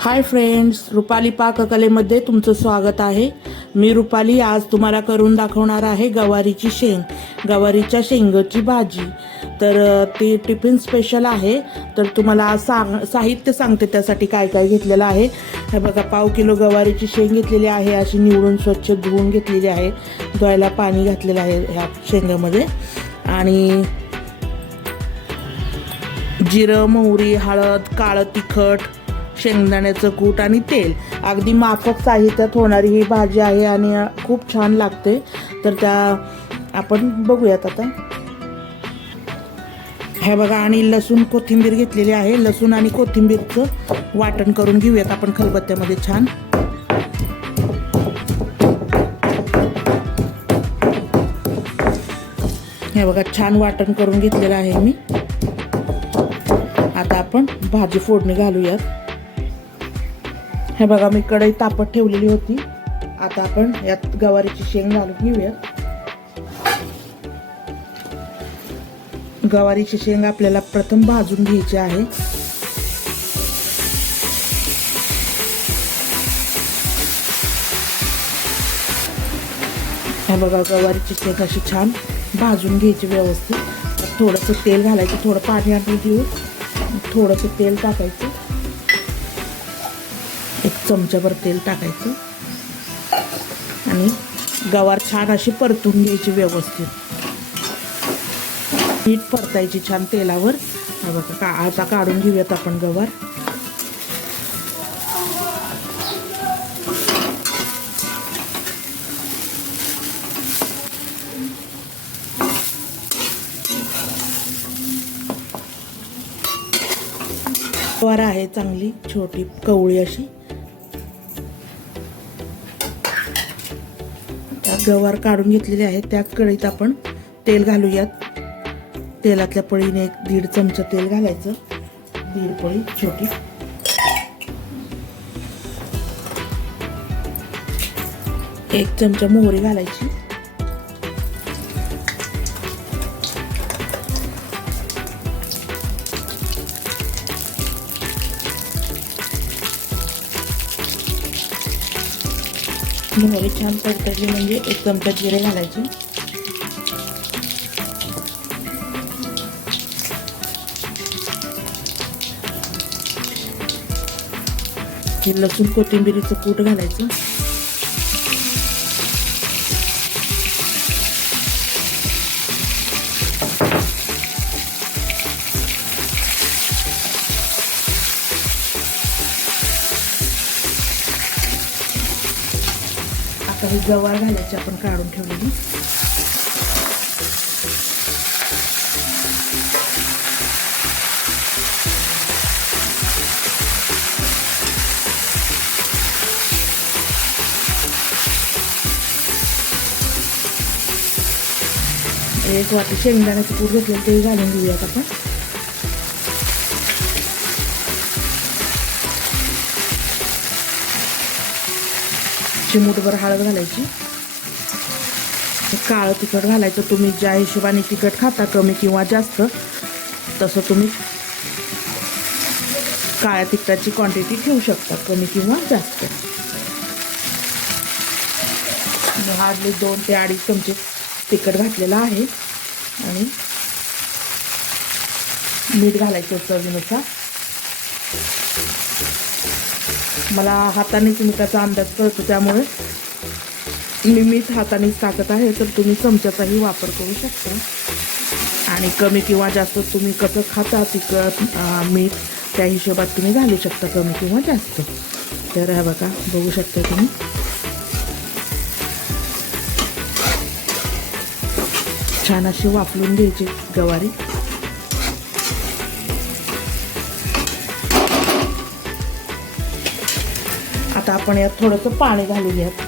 Hi friends, Rupali पाककलेमध्ये तुमचं स्वागत आहे। मी रुपाली आज तुम्हाला करून दाखवणार आहे गवारीची शेंग, गवारीच्या शेंगाची भाजी। तर ती टिफिन स्पेशल आहे। तर तुम्हाला आज साहित्य सांगते त्यासाठी काय काय घेतलेलं आहे। हे बघा, पाव किलो गवारीची शेंग घेतलेली आहे, अशी निवडून स्वच्छ धुवून घेतलेली आहे। धुवायला पाणी घातलेलं आहे ह्या शेंगामध्ये। आणि जिरं, मोहरी, हळद, काळं तिखट, शेंगदाण्याचं कूट आणि तेल, अगदी माफक साहित्यात होणारी ही भाजी आहे आणि खूप छान लागते। तर त्या आपण बघूयात आता। हे बघा, आणि लसूण कोथिंबीर घेतलेली आहे। लसूण आणि कोथिंबीरचं वाटण करून घेऊयात आपण खलबत्त्यामध्ये छान। हे बघा, छान वाटण करून घेतलेलं आहे मी। आता आपण भाजी फोडणी घालूयात। हे बघा, मी कढई तापत ठेवलेली होती। आता आपण यात गवारीची शेंग घालून घेऊयात। गवारीची शेंग आपल्याला प्रथम भाजून घ्यायची आहे। हे बघा, गवारीची शेंग अशी छान भाजून घ्यायची व्यवस्थित। थोडंसं तेल घालायचं, थोडं पाणी आटून घेऊ, थोडंसं तेल टाकायचं, एक चमचाभर तेल टाकायचं आणि गवार छान अशी परतून घ्यायची व्यवस्थित। मीठ परतायची छान तेलावर। हा बघा, आता काढून घेऊयात आपण गवार। गवार आहे चांगली छोटी कवळी अशी। गवार काढून घेतलेली आहे। त्या कढईत आपण तेल घालूयात। तेलातल्या पळीने 1-1.5 चमचा तेल घालायचं, 1.5 पळी छोटी। एक चमचा मोहरी घालायची, मोहरी छान परतली म्हणजे 1 चमचा जिरे घालायचे। हे लसूण कोथिंबीरीचं कूट घालायचं। आता ही गवार घालायची आपण काढून ठेवलेली। एक वाटी शेंगदाण्याचं कूट घेतलेलं ते घालून घेऊयात आपण। चिमूटभर हळद घालायची, काळं तिखट घालायचं। तुम्ही ज्या हिशोबाने तिखट खाता, कमी किंवा जास्त, तसं तुम्ही काळ्या तिखटाची क्वांटिटी ठेवू शकता, कमी किंवा जास्त। हार्डली 2 ते 2.5 चमचे तिखट घातलेलं आहे आणि मीठ घालायचं चवीनुसार। मला हातानेच मिठाचा अंदाज कळतो, त्यामुळे मी मीठ हातानेच टाकत आहे। तर तुम्ही चमच्याचाही वापर करू शकता आणि कमी किंवा जास्त तुम्ही कसं खाता तिखट मीठ त्या हिशोबात तुम्ही घालू शकता, कमी किंवा जास्त। तर हे बघा, बघू शकता तुम्ही छान अशी वाफलून घ्यायची गवारी। आता आपण यात थोडंसं पाणी घालूयात।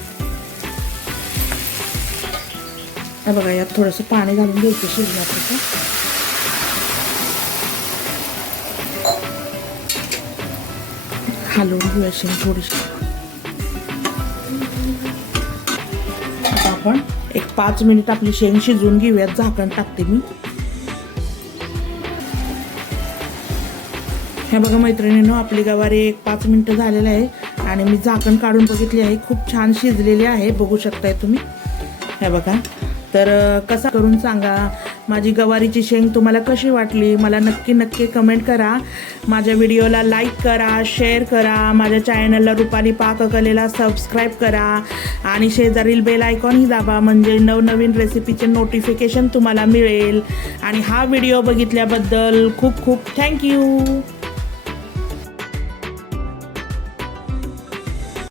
हे बघा, यात थोडंसं पाणी घालून घ्यायचं शिजण्यापुरतं। हलवून घेऊया शेंग थोडीशी। आता आपण 5 मिनिट आपली शेंग शिजवून घेऊयात। झाकण टाकते मी। हे बघा मैत्रिणींनो, आपली गवारी एक 5 मिनिटं झालेलं आहे आणि मी झाकण काढून बघितली आहे. खूप छान शिजलेली आहे, बघू शकताय तुम्ही. हे बघा. तर कसा करून सांगा माझी गवारीची शेंग तुम्हाला कशी वाटली, मला नक्की कमेंट करा. माझ्या व्हिडिओला लाईक करा, शेअर करा, माझ्या चॅनलला रुपाली पाककलेला सबस्क्राईब करा आणि शेजारील बेल आयकॉनही दाबा, म्हणजे नवनवीन रेसिपीचे नोटिफिकेशन तुम्हाला मिळेल. आणि हा व्हिडिओ बघितल्याबद्दल खूप थँक्यू.